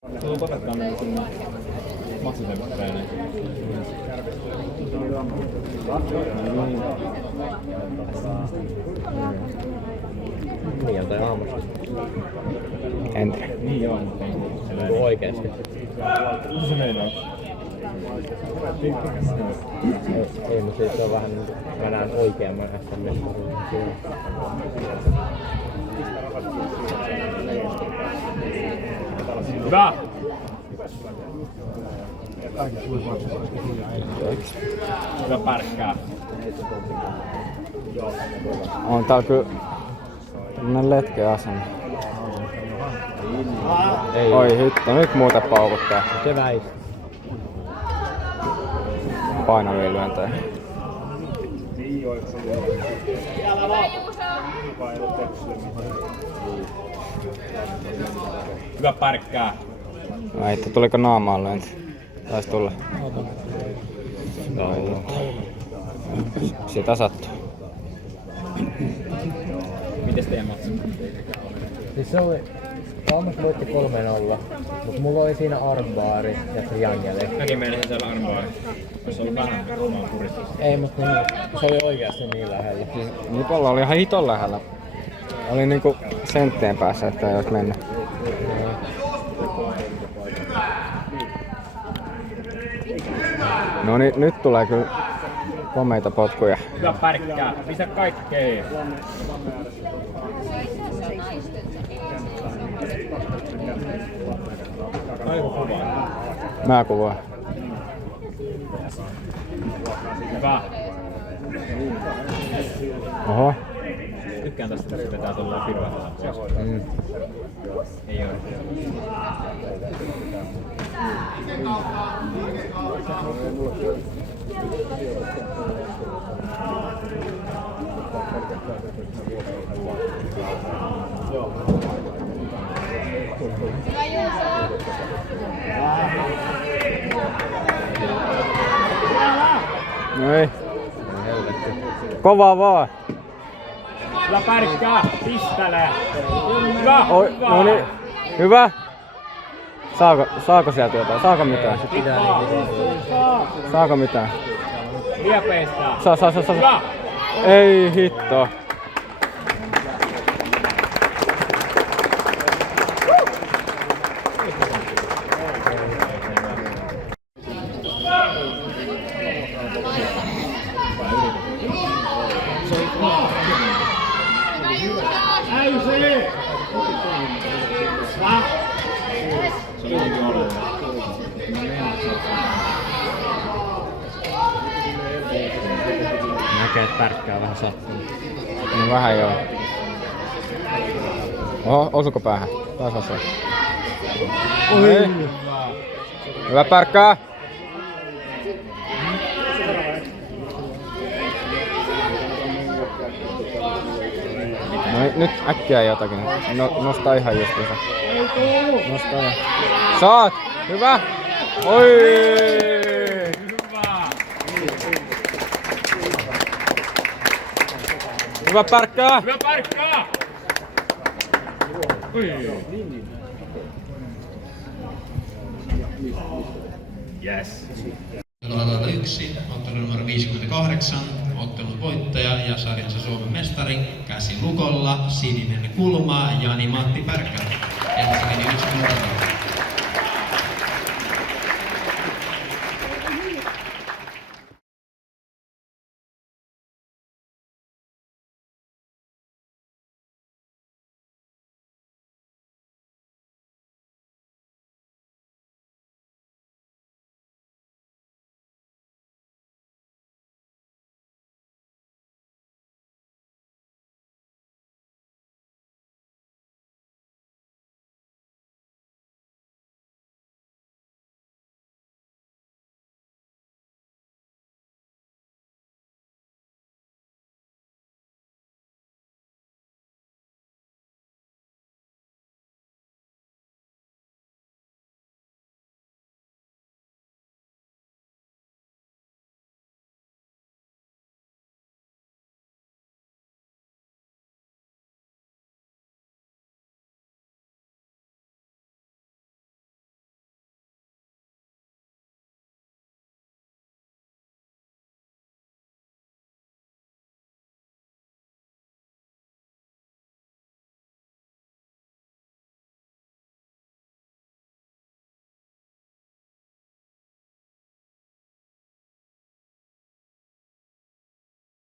Tuo todettaan maksutemppeenä. Niin, tai aamusta. En tiedä. Niin joo, mutta Niin oikeesti. mitä se meinaa? Ei, mutta se on vähän niinku, mä näen oikeamman SM-mestaruuden siellä. Hyvä! Hyvä pärkkää. On täällä kyllä tämmönen letkeä asenne. Ei. Oi hitto, nyt muuten paukuttaa. Se väis. Painavia lyöntejä. Hyvä pärkkää. No hitto, tuliko naamaan lyönti? Taisi tulla. Sitä sattuu. Mites teidän matsi? Siis se oli... Aamus voitti 3-0, mutta mulla oli siinä armbaari ja triangeli. Mäkin menin siellä armbaari. Olisi ollut vähän vaan puristus. Ei, mutta niin, se oli oikeasti niin lähellä. Nikolla oli ihan hiton lähellä. Oli niinku senttien päässä, että ei olisi mennyt. No niin, nyt tulee kyllä komeita potkuja. Hyvä pärkkää. Pistä kaikkea. Aivan kuvaa. Mä kuvaan. Hyvä. Oho. Tykkään tästä, että vetää tuolla pirvaa. Ei oo. No ei. Kovaa vaan. Hyvä pärkkää. Pistäle. Hyvä. Oi, no niin. Hyvä. Saako sieltä jotain? Saako mitään? Saako mitään? Liepeistä. Saa. Hyvä. Ei hitto. Näkee, että pärkkää vähän sattuu. No vähän joo. Oho, osuko päähän? Taas osuu. Oi. Hyvä pärkkää. No nyt äkkiä jotakin. Nosta ihan justiinsa. Nosta ja... Saat! Hyvä! Oi! Hyvä pärkkää! Hyvä pärkkää! Yes. Ottelulla 1, ottelu numero 58, ottelun voittaja ja sarjansa Suomen mestari, käsi lukolla, sininen kulma, Jani-Matti Pärkkälä. Helsingin 1-0.